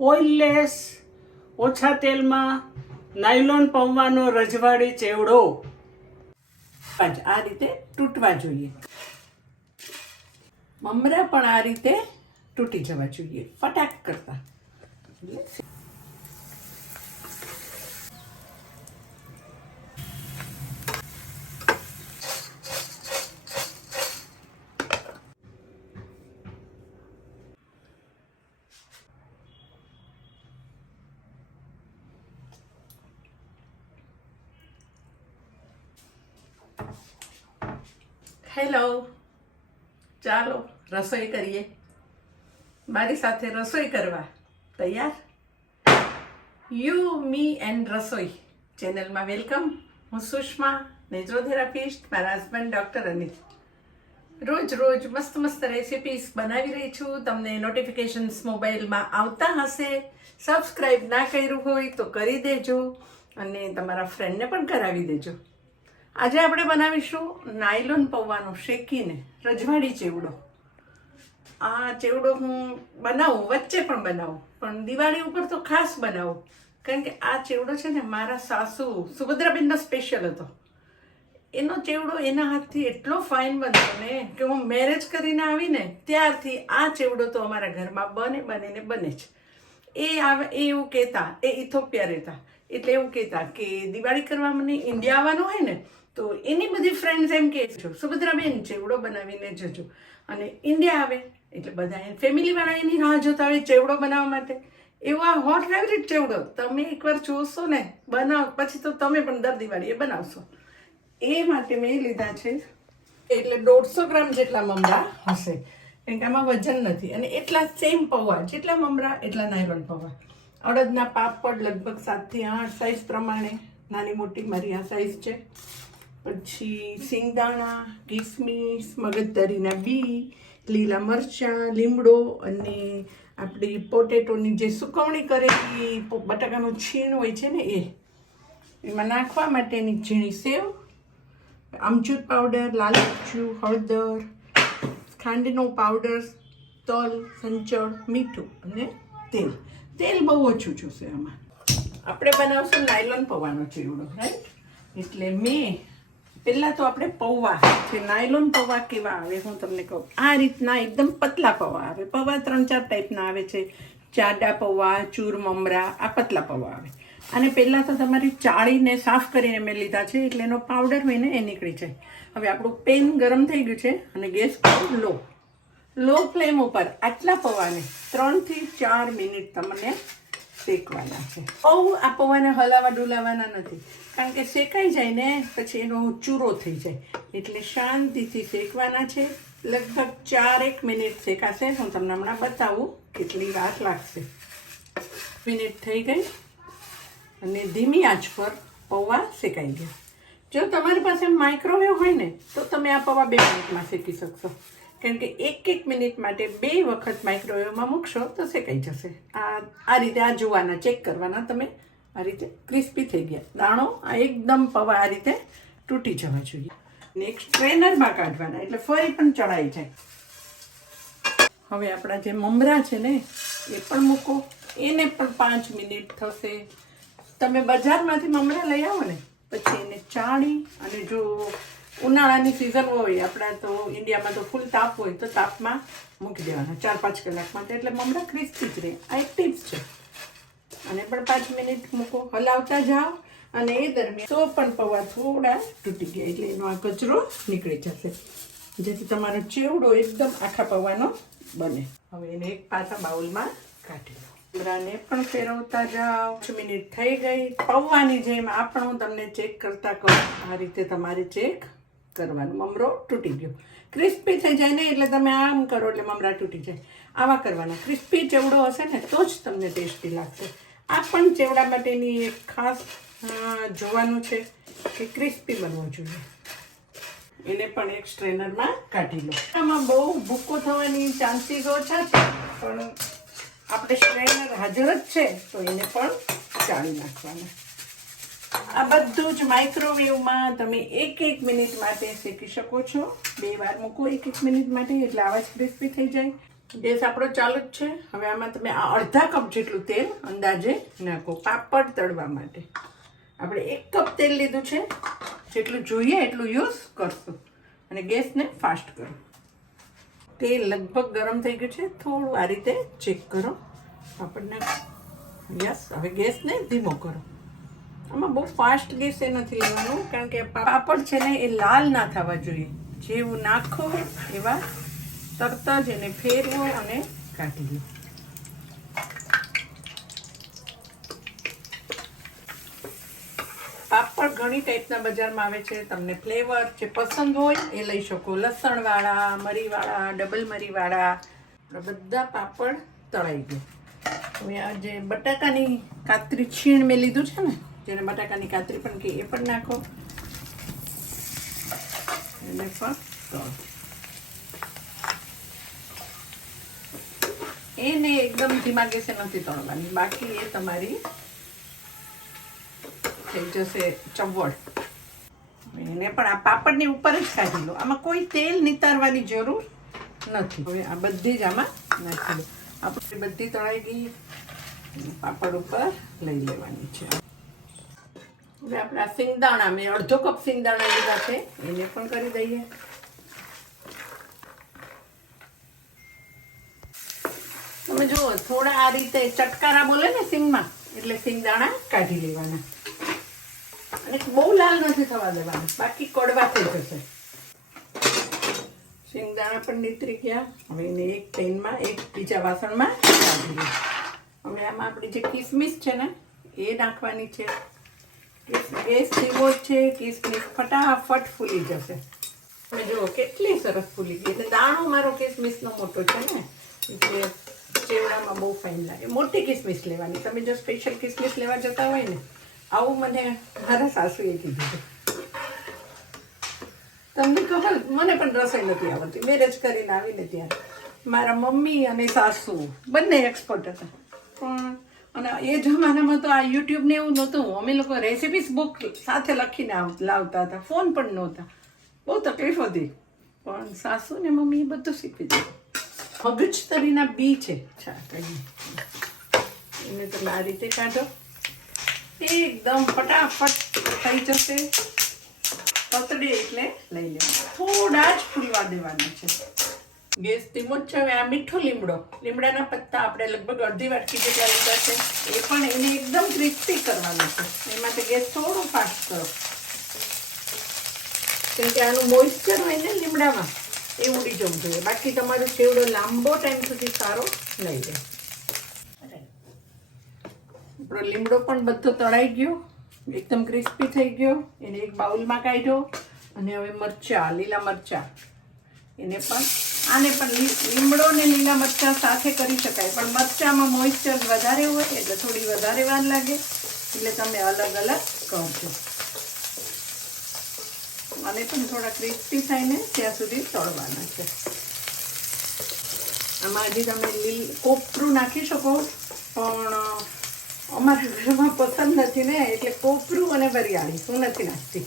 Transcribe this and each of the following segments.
ઓઇલલેસ ઓછા તેલમાં નાયલોન પૌવાનો રજવાડી ચેવડો આ રીતે તૂટવા જોઈએ. મમરા પણ આ રીતે તૂટી જવા જોઈએ ફટાક કરતા. હેલો, ચાલો રસોઈ કરીએ. મારી સાથે રસોઈ કરવા તૈયાર? યુ મી એન્ડ રસોઈ ચેનલમાં વેલકમ. હું સુષ્મા, નેચરોથેરાપિસ્ટ, મારા હસબન્ડ ડૉક્ટર અનિલ. રોજ રોજ મસ્ત મસ્ત રેસિપીસ બનાવી રહી છું. તમને નોટિફિકેશન્સ મોબાઈલમાં આવતા હશે. સબસ્ક્રાઈબ ના કર્યું હોય તો કરી દેજો અને તમારા ફ્રેન્ડને પણ કરાવી દેજો. આજે આપણે બનાવીશું નાયલોન પૌવાનો શેકીને રજવાડી ચેવડો. આ ચેવડો હું બનાવું, વચ્ચે પણ બનાવું, પણ દિવાળી ઉપર તો ખાસ બનાવું, કારણ કે આ ચેવડો છે ને મારા સાસુ સુભદ્રાબેનનો સ્પેશિયલ હતો. એનો ચેવડો એના હાથથી એટલો ફાઇન બનતો ને કે હું મેરેજ કરીને આવીને ત્યારથી આ ચેવડો તો અમારા ઘરમાં બને જ. એ એવું કહેતા, એ ઇથોપિયા રહેતા, એટલે એવું કહેતા કે દિવાળી કરવા મને ઇન્ડિયા આવવાનું હોય ને તો એની બધી ફ્રેન્ડ્સ એમ કહે છે સુભદ્રાબેન ચેવડો બનાવીને જજો. અને ઇન્ડિયા આવે એટલે બધા ફેમિલીવાળા એની રાહ જોતા હોય ચેવડો બનાવવા માટે. એવો આ હોટ ફેવરિટ ચેવડો તમે એકવાર જોશો ને બનાવ પછી તો તમે પણ દર દિવાળીએ બનાવશો. એ માટે મેં લીધા છે એટલે 150 ગ્રામ જેટલા મમરા હશે, કારણ કે આમાં વજન નથી. અને એટલા સેમ પૌવા, જેટલા મમરા એટલા નાયલોન પૌવા. અડદના પાપડ લગભગ 7 થી 8 સાઈઝ પ્રમાણે, નાની મોટી મારી આ સાઈઝ છે. પછી સિંગદાણા, કિસમિસ, મગજતરીના બી, લીલા મરચાં, લીમડો અને આપણી પોટેટોની જે સુકવણી કરેલી બટાકાનું છીણ હોય છે ને એ. એમાં નાખવા માટેની ઝીણી સેવ, આમચૂર પાવડર, લાલ મરચું, હળદર, ખાંડનો પાવડર, તલ, સંચળ, મીઠું અને તેલ. તેલ બહુ ઓછું જોશે આમાં. આપણે બનાવશું નાયલોન પૌવાનો ચેવડો, રાઈટ? એટલે મેં પહેલાં તો આપણે પૌવા જે નાયલોન પૌવા કેવા આવે હું તમને કહું. આ રીતના એકદમ પતલા પૌવા આવે. પૌવા 3-4 ટાઈપના આવે છે. જાડા પૌવા, ચૂર મમરા, આ પતલા પૌવા આવે. અને પહેલાં તો તમારી ચાળીને સાફ કરીને મેં લીધા છે એટલે એનો પાવડર હોય ને એ નીકળી જાય. હવે આપણું પેન ગરમ થઈ ગયું છે અને ગેસ પર લો ફ્લેમ ઉપર આટલા પૌવાને 3 થી 4 મિનિટ તમને શેકવાના છે. આ પૌવાને હલાવા ડુલાવાના નથી, કારણ કે શેકાઈ જાય ને પછી એનો ચૂરો થઈ જાય. એટલે શાંતિથી શેકવાના છે. લગભગ 4-1 મિનિટ શેકાશે. હું તમને હમણાં બતાવું કેટલી વાર લાગશે. મિનિટ થઈ ગઈ અને ધીમી આંચ પર પૌવા શેકાઈ ગયા. જો તમારી પાસે માઇક્રોવેવ હોય ને તો તમે આ પૌવા 2 મિનિટમાં શેકી શકશો, કારણ કે 1-1 મિનિટ માટે 2 વખત માઇક્રોવેવમાં મૂકશો તો શેકાઈ જશે. આ રીતે આ જોવાના, ચેક કરવાના તમે. આ રીતે ક્રિસ્પી થઈ ગયા દાણો. આ એકદમ પૌવા આ રીતે તૂટી જવા જોઈએ. ને એક સ્ટ્રેનરમાં કાઢવાના એટલે ફરી પણ ચડાઈ જાય. હવે આપણા જે મમરા છે ને એ પણ મૂકો. એને પણ 5 મિનિટ થશે. તમે બજારમાંથી મમરા લઈ આવો ને પછી એને ચાળી, અને જો ઉનાળાની સિઝન હોય, આપણા તો ઇન્ડિયામાં તો ફૂલ તાપ હોય, તો તાપમાં મૂકી દેવાના 4-5 કલાક માટે, એટલે મમરા ક્રિસ્પી જ રહે. આ એક ટિપ્સ છે. અને પણ 5 મિનિટ મૂકો, હલાવતા જાઓ. અને એ દરમિયાન તો પણ પૌવા થોડા તૂટી ગયા એટલે એનો આ કચરો નીકળી જશે, જેથી તમારો ચેવડો એકદમ આખા પૌવાનો બને. હવે એને એક પાછા બાઉલમાં કાઢી લો. મમરાને પણ ફેરવતા જાઓ. 5 મિનિટ થઈ ગઈ. પૌવાની જેમ આ પણ હું તમને ચેક કરતા કહું, આ રીતે તમારે ચેક કરવાનું. મમરો તૂટી ગયો, ક્રિસ્પી થઈ જાય ને એટલે તમે આમ કરો એટલે મમરા તૂટી જાય. આવા કરવાના. ક્રિસ્પી ચેવડો હશે ને તો જ તમને ટેસ્ટી લાગશે. આ પણ ચેવડા માટેની એક ખાસ જોવાનું છે કે ક્રિસ્પી બનવો જોઈએ. એને પણ એક સ્ટ્રેનરમાં કાઢી લો. આમાં બહુ ભૂકો થવાની ચાન્સીસ ઓછા છે, પણ આપણે સ્ટ્રેનર હાજર જ છે તો એને પણ ચાળી નાખવાના. આ બધું જ માઇક્રોવેવમાં તમે 1-1 મિનિટ માટે શેકી શકો છો. 2 વાર મૂકો 1-1 મિનિટ માટે, એટલે આવા જ ક્રિસ્પી થઈ જાય. ગેસ આપણો ચાલુ જ છે. હવે આમાં તમે આ અડધા કપ જેટલું તેલ અંદાજે નાખો પાપડ તળવા માટે. આપણે 1 કપ તેલ લીધું છે, જેટલું જોઈએ એટલું યુઝ કરશું અને ગેસને ફાસ્ટ કરો. તેલ લગભગ ગરમ થઈ ગયું છે, થોડું આ રીતે ચેક કરો. પાપડ નાખો. યસ. હવે ગેસને ધીમો કરો. આમાં બહુ ફાસ્ટ ગેસે નથી લેવાનું, કારણ કે પાપડ છે ને એ લાલ ના થવા જોઈએ. જેવું નાખો એવા તરત જ એને ફેરવો અને કાઢી લો. પાપડ ઘણી ટાઈપના બજારમાં આવે છે, તમને ફ્લેવર જે પસંદ હોય એ લઈ શકો. લસણવાળા, મરીવાળા, ડબલ મરીવાળા, બધા પાપડ તળાઈ ગયા. હવે આ જે બટાકાની કાતરી છીણ મેં લીધું છે ને, જેને બટાકાની કાતરી પણ કે એ પણ નાખો. એને પણ તળો. એને એકદમ ધીમા ગેસે નથી તળવાની, બાકી એ તમારી થઈ જશે ચવડ. એને પણ આ પાપડની ઉપર જ કાઢી લો. આમાં કોઈ તેલ નિતારવાની જરૂર નથી. હવે આ બધી જ આમાં નાખી દો. આપણે બધી તળાઈ ગઈ, પાપડ ઉપર લઈ લેવાની છે. હવે આપણા સિંગદાણા, મેં અડધો કપ સિંગદાણા લીધા છે, એને પણ કરી દઈએ. તમે જુઓ થોડા આ રીતે ચટકારા બોલે ને સિંગમાં, એટલે સિંગદાણા કાઢી લેવાના. અને બહુ લાલ નથી થવા દેવાના, બાકી કડવા થઈ જશે. સિંગદાણા પણ નીતરી ગયા. હવે એને એક પેનમાં, એક બીજા વાસણમાં કાઢી લઈએ. હવે આમાં આપણી જે કિસમિસ છે ને એ નાખવાની છે. ગેસ ધીમો જ છે, કિસમિસ ફટાફટ ફૂલી જશે. તમે જુઓ કેટલી સરસ ફૂલી ગઈ. એટલે દાણો મારો કિસમિસનો મોટો છે ને, એટલે ચેવડામાં બહુ ફાઇન લાગે. મોટી કિસમિસ લેવાની. તમે જો સ્પેશિયલ કિસમિસ લેવા જતા હોય ને, આવું મને મારા સાસુએ કીધું છે. તમને ખબર, મને પણ રસોઈ નથી આવડતી. મેરેજ કરીને આવીને ત્યારે મારા મમ્મી અને સાસુ બંને એક્સપર્ટ હતા. પણ અને એ જમાનામાં તો આ યુટ્યુબ ને એવું નહોતું. અમે લોકો રેસિપીસ બુક સાથે લખીને લાવતા હતા. ફોન પણ નહોતા. બહુ તકલીફ હતી. પણ સાસુ ને મમ્મી બધું શીખવી દીધું. મગજતરીના બી છે, એને તમે આ રીતે કાઢો. એકદમ ફટાફટ થઈ જશે. પતડે એટલે લઈ લેવાનું. થોડા જ ફૂલવા દેવાના છે. ગેસ ધીમો જ છે. હવે આ મીઠો લીમડો, લીમડાના પત્તા આપણે લગભગ અડધી વાટકી જેટલા લીધા છે, એ પણ એને એકદમ ક્રિસ્પી કરવાનું છે. એ માટે ગેસ થોડો ફાસ્ટ કરો, કેમ કે આનું મોઇસ્ચર હોય ને લીમડામાં, એ ઉડી જવું જોઈએ. બાકી તમારો ચેવડો લાંબો ટાઈમ સુધી સારો નહીં રહે. આપણો લીમડો પણ બધો તળાઈ ગયો, એકદમ ક્રિસ્પી થઈ ગયો. એને એક બાઉલમાં કાઢ્યો. અને હવે મરચાં, લીલા મરચાં, એને પણ, આને પણ લીમડો ને લીલા મરચાં સાથે કરી શકાય, પણ મરચાંમાં મોઇસ્ચર વધારે હોય એટલે થોડી વધારે વાર લાગે, એટલે તમે અલગ અલગ કરજો. અને પણ થોડા ક્રિસ્પી થાય ને ત્યાં સુધી તળવાના છે. આમાં હજી તમે કોપરું નાખી શકો, પણ અમારા ઘરમાં પસંદ નથી ને, એટલે કોપરું અને વરિયાળી હું નથી નાખતી.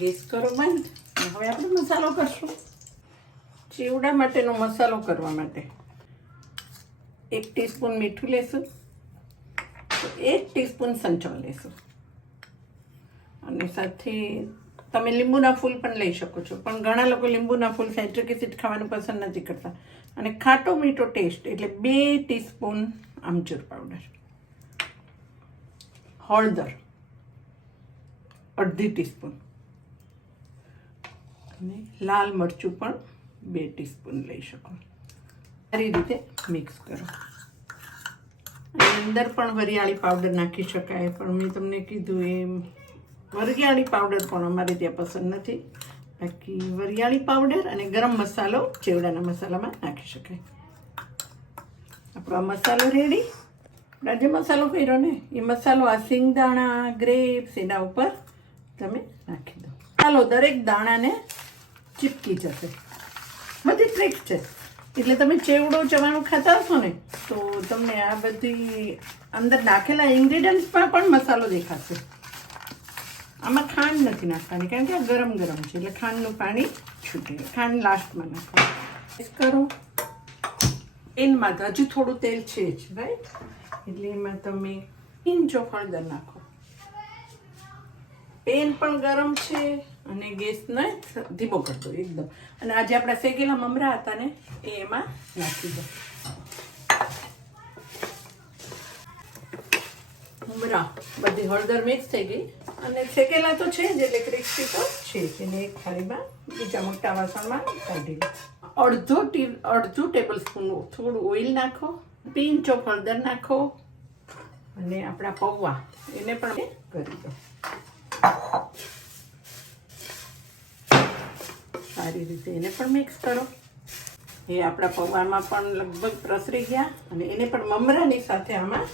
ગેસ કરો બંધ. હવે આપણે મસાલો કરશું. ચેવડા માટેનો મસાલો કરવા માટે 1 ટીસ્પૂન મીઠું લેશું, 1 ટીસ્પૂન સંચળ લેશું, અને સાથે તમે લીંબુના ફૂલ પણ લઈ શકો છો, પણ ઘણા લોકો લીંબુના ફૂલ સાઇટ્રિક એસિડ ખાવાનું પસંદ નથી કરતા. અને ખાટો મીઠો ટેસ્ટ એટલે 2 ટીસ્પૂન આમચૂર પાવડર, હળદર અડધી ટીસ્પૂન, અને લાલ મરચું પણ 2 ટીસ્પૂન લઈ શકો. સારી રીતે મિક્સ કરો. અંદર પણ વરિયાળી પાવડર નાખી શકાય, પણ મેં તમને કીધું એમ વરિયાળી પાવડર પણ અમારે ત્યાં પસંદ નથી. બાકી વરિયાળી પાવડર અને ગરમ મસાલો ચેવડાના મસાલામાં નાખી શકાય. આપણો આ મસાલો રેડી. આપણે જે મસાલો કર્યો ને એ મસાલો આ સિંગદાણા, ગ્રેપ્સ એના ઉપર તમે નાખી દો. ચાલો દરેક દાણાને ચીપકી જશે. બધી ટ્રીક છે. એટલે તમે ચેવડો ચવાણું ખાતા હશો ને તો તમને આ બધી અંદર નાખેલા ઇન્ગ્રીડિયન્ટ્સમાં પણ મસાલો દેખાશે. આમાં ખાંડ નથી નાખવાની કારણ કે આ ગરમ ગરમ છે એટલે ખાંડનું પાણી છૂટે. ખાંડ લાસ્ટમાં નાખવાનું. મિક્સ કરો. એમાં તો હજુ થોડું તેલ છે જ રાઈટ, એટલે એમાં તમે ઇંચો હળદર નાખો. પેન પણ ગરમ છે અને ગેસને ધીમો કરી દો એકદમ. અને આજે આપણા શેકેલા મમરા હતા ને એ એમાં નાખી દો. મમરા બધી હળદર મિક્સ થઈ ગઈ અને શેકેલા તો છે જ એટલે ક્રિસ્પી તો છે જ. એને એક થાળીમાં બીજા મોટા વાસણમાં કાઢી લો. અડધું ટેબલ સ્પૂન થોડું ઓઇલ નાખો. પિંચ ઓફ હળદર નાખો અને આપણા પૌવા એને પણ કરી દો. સારી રીતે એને પણ મિક્સ કરો. એ આપણા પૌવામાં પણ લગભગ પ્રસરી ગયા અને એને પણ મમરાની સાથે આમાં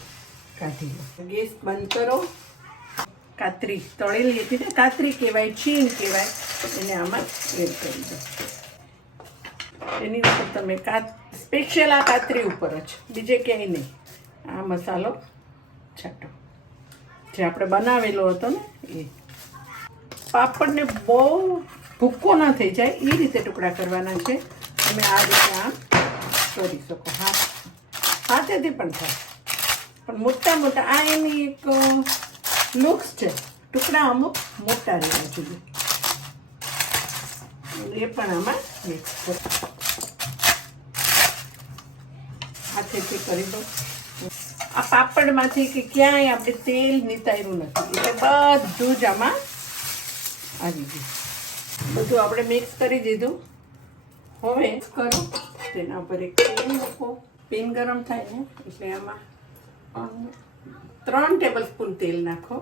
કાઢી લો. ગેસ બંધ કરો. કાતરી તળેલી હતી ને, કાતરી કહેવાય, છીણ કહેવાય, એને આમાં એડ કરી દો. એની ઉપર તમે સ્પેશિયલ આ કાતરી ઉપર જ, બીજે ક્યાંય નહીં, આ મસાલો છાંટો જે આપણે બનાવેલો હતો ને એ. પાપડને બહુ ભૂક્કો ના થઈ જાય એ રીતે ટુકડા કરવાના છે. તમે આ રીતે આમ કરી શકો. હાથેથી પણ થાય, પણ મોટા મોટા આ એની એક લુક્સ છે. ટુકડા અમુક મોટા રહેવા જોઈએ. એ પણ આમાં મિક્સ કરો. હાથેથી કરી દો. આ પાપડમાંથી કે ક્યાંય આપણે તેલ નિતાર્યું નથી એટલે બધું જ આમાં આવી ગયું. બધું આપણે મિક્સ કરી દીધું. હવે કરો તેના ઉપર એક પેન મૂકો. પેન ગરમ થાય ને એટલે આમાં 3 ટેબલ સ્પૂન તેલ નાખો.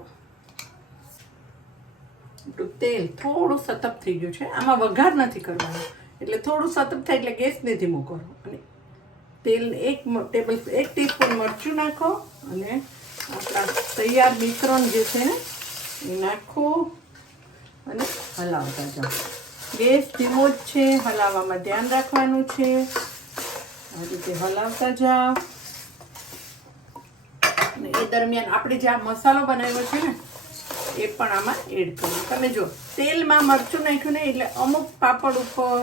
તેલ થોડું સતપ થઈ ગયું છે. આમાં વઘાર નથી કરવાનો એટલે થોડું સતપ થાય એટલે ગેસને ધીમો કરો. અને તેલ એક ટીસ્પૂન મરચું નાખો અને આપણા તૈયાર મિશ્રણ જે છે ને એ નાખો અને હલાવતા જાઓ. ગેસ ધીમો જ છે, હલાવવામાં ધ્યાન રાખવાનું છે. આ રીતે હલાવતા જાઓ. અને એ દરમિયાન આપણે જે આ મસાલો બનાવ્યો છે ને એ પણ આમાં એડ કરો. તમે જો તેલમાં મરચું નાખ્યું ને એટલે અમુક પાપડ ઉપર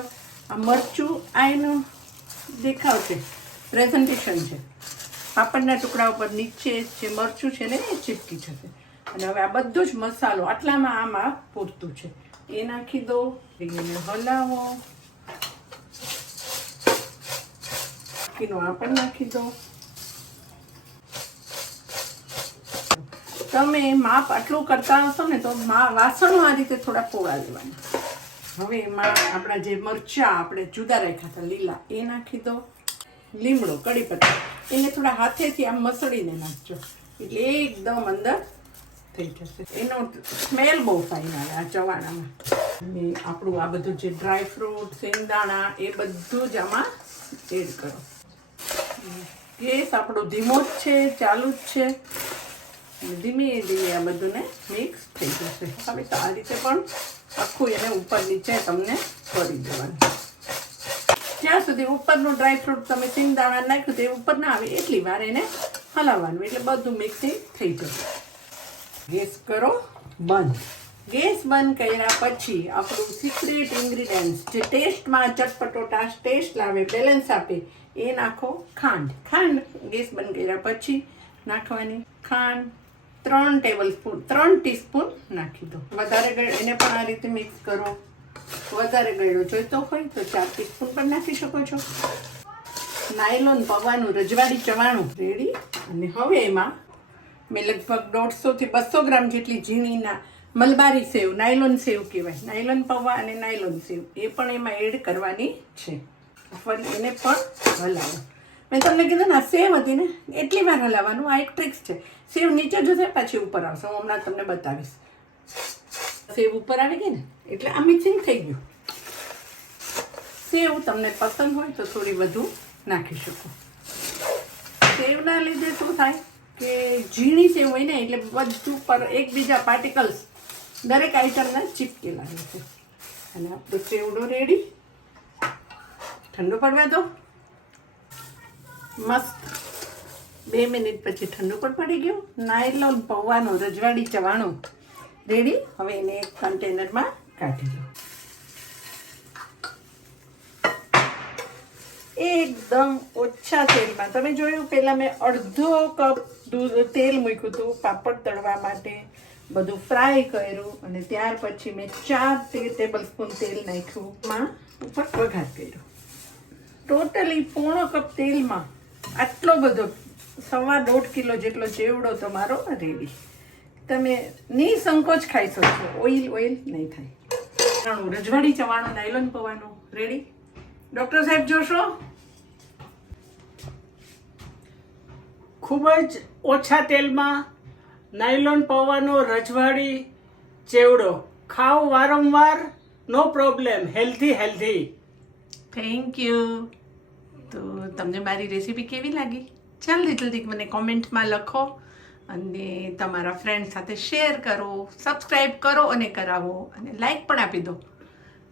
આ મરચું આ એનું દેખાવ છે, પ્રેઝન્ટેશન છે. પાપડના ટુકડા ઉપર નીચે જે મરચું છે ને એ ચીપકી જશે. અને હવે આ બધો જ મસાલો આટલામાં આમાં પૂરતું છે એ નાખી દો. એને હલાવો. આ પણ નાખી દો. તમે માપ આટલું કરતા હશો ને તો વાસણો આ રીતે થોડા પોળા લેવાના. હવે એમાં આપણા જે મરચાં આપણે જુદા રાખ્યા હતા લીલા એ નાખી દો. લીમડો, કડી પત્તા એને થોડા હાથેથી આમ મસળીને નાખજો એટલે એકદમ અંદર થઈ જશે. એનો સ્મેલ બહુ ફાઇન આવે આ ચવાણામાં. અને આપણું આ બધું જે ડ્રાય ફ્રૂટ, શેંગદાણા એ બધું જ આમાં એડ કરો. ગેસ આપણો ધીમો જ છે, ચાલુ જ છે. ધીમે ધીમે આ બધુંને મિક્સ થઈ જશે. હવે તો આ રીતે પણ આખું એને ઉપર નીચે તમને કરી દેવાનું. જ્યાં સુધી ઉપરનું ડ્રાય ફ્રૂટ તમે શેંગદાણા નાખ્યું તો એ ઉપર ના આવે એટલી વાર એને હલાવવાનું એટલે બધું મિક્સિંગ થઈ જશે. ગેસ કરો બંધ. ગેસ બંધ કર્યા પછી આપણું સિક્રેટ ઇન્ગ્રીડિયન્ટ જે ટેસ્ટમાં ચટપટો ટેસ્ટ લાવે, બેલેન્સ આપે એ નાખો. ખાંડ. ગેસ બંધ કર્યા પછી નાખવાની ખાંડ 3 ટીસ્પૂન નાખી દો. વધારે એને પણ આ રીતે મિક્સ કરો. વધારે ગળ્યો જોઈતો હોય તો 4 ટીસ્પૂન પણ નાખી શકો છો. નાયલોન પૌવાનું રજવાડી ચવાણું રેડી. અને હવે એમાં મેં લગભગ 150 થી 200 ગ્રામ જેટલી ઝીણીના મલબારી સેવ, નાયલોન સેવ કહેવાય, નાયલોન પૌવા અને નાયલોન સેવ એ પણ એમાં એડ કરવાની છે. ફરી એને પણ હલાવો. મેં તમને કીધું ને આ સેવ હતી ને એટલી વાર હલાવવાનું. આ એક ટ્રિક્સ છે. સેવ નીચે જશે પાછી ઉપર આવશે. હું હમણાં તમને બતાવીશ. સેવ ઉપર આવી ગઈ ને એટલે આ મિક્સિંગ થઈ ગયું. સેવ તમને પસંદ હોય તો થોડી વધુ નાખી શકો. સેવના લીધે શું થાય કે ઝીણી સેવ હોય ને એટલે બધું પર એકબીજા પાર્ટિકલ્સ દરેક આઈટમના ચીપકેલા રહે છે. અને આપણો સેવડો રેડી. ઠંડુ પડવા દો. મસ્ત 2 મિનિટ પછી ઠંડુ પણ પડી ગયું. નાયલોન પૌવાનો રજવાડી ચવાણું રેડી. હવે એને એક કન્ટેનરમાં કાઢી લો. એકદમ ઓછા તેલમાં. તમે જોયું પહેલાં મેં અડધો કપ તેલ મૂક્યું હતું પાપડ તળવા માટે, બધું ફ્રાય કર્યું અને ત્યાર પછી મેં 4 ટેબલ સ્પૂન તેલ નાખ્યું, માં ઉપર વઘાર કર્યો. ટોટલી પોણો કપ તેલમાં આટલો બધો 1.5 કિલો જેટલો ચેવડો તમારો રેડી. તમે નિસંકોચ ખાઈ શકશો, ઓઇલ નહીં થાય. રજવાડી ચવાણું નાયલોન પૌવાનું રેડી. ડૉક્ટર સાહેબ જોશો. ખૂબ જ ઓછા તેલમાં નાયલોન પૌવાનો રજવાડી ચેવડો ખાઓ વારંવાર, નો પ્રોબ્લેમ, હેલ્ધી. Thank you. તો તમને મારી રેસીપી કેવી લાગી? જલ્દી મને કોમેન્ટમાં લખો અને તમારા ફ્રેન્ડ સાથે શેર કરો, સબસ્ક્રાઈબ કરો અને કરાવો અને લાઈક પણ આપી દો.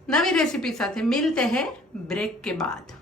નવી રેસીપી સાથે મિલતે હૈ બ્રેક કે બાદ.